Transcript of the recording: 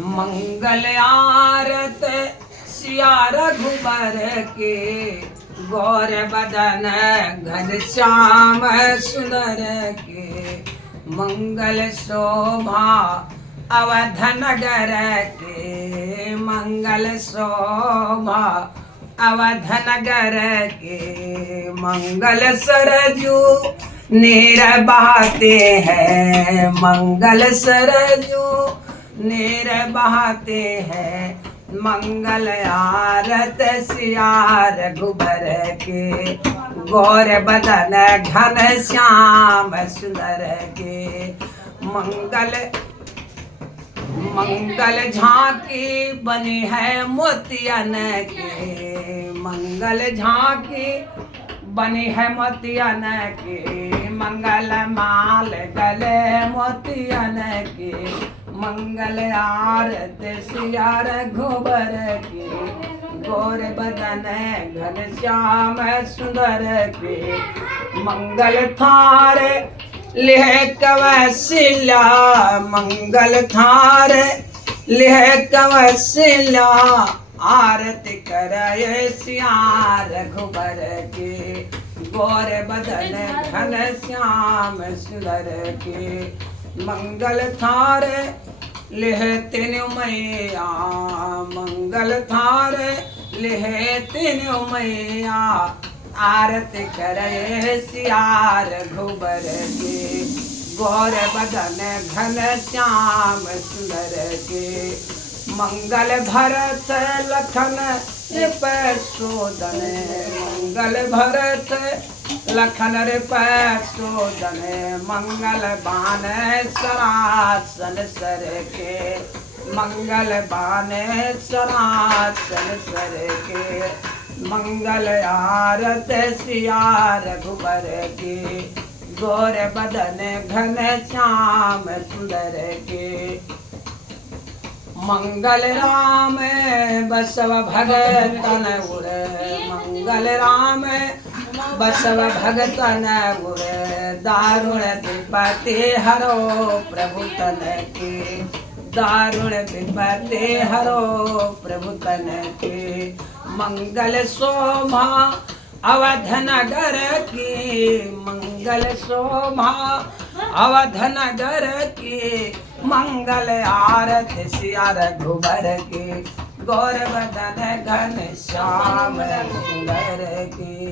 मंगल आरत सिया रघुबर के, गौर बदन घनश्याम सुंदर के। मंगल शोभा अवध नगर के, मंगल शोभा अवध नगर के। मंगल सरजू नीर बहाते हैं, मंगल सरजू नीर बहाते हैं। मंगल आरत सिया रघुबर के, गौर बदन घन श्याम सुंदर के। मंगल झांकी बनी है मोतियन के, मंगल झांकी बनी है मोतियन के। मंगल माल गले मोतियन के, मंगल आरत सिया रघुबर के, गौर बदन घन श्याम सुंदर के। मंगल थारे लिह कवशिला, मंगल थारे लिह कवशिला। आरती करे सिया रघुबर के, गौर बदन घन श्याम सुंदर के। मंगल थारे लिह तीन मैया, मंगल थारे लिह तीन मैया। आरती करे सिया रघुबर के, गौर बदन घन श्याम सुंदर के। मंगल भरत लखन रिपशोदन, मंगल भरत लखन रिपशोदन। मंगल बान सरासन सर के, मंगल बान सरासन सर के। मंगल आरत सिया रघुबर के, गौर बदन घन श्याम सुंदर के। मंगल राम बसव भगतन उर, मंगल राम बसव भगतन उर। दारुण विपत्ति हरो प्रभु तन के, दारुण विपत्ति हरो प्रभु तन के। मंगल शोभा अवध नगर की, मंगल शोभा अवध नगर की। मंगल आरत सिया रघुबर के, गौर बदन घन श्याम सुंदर के।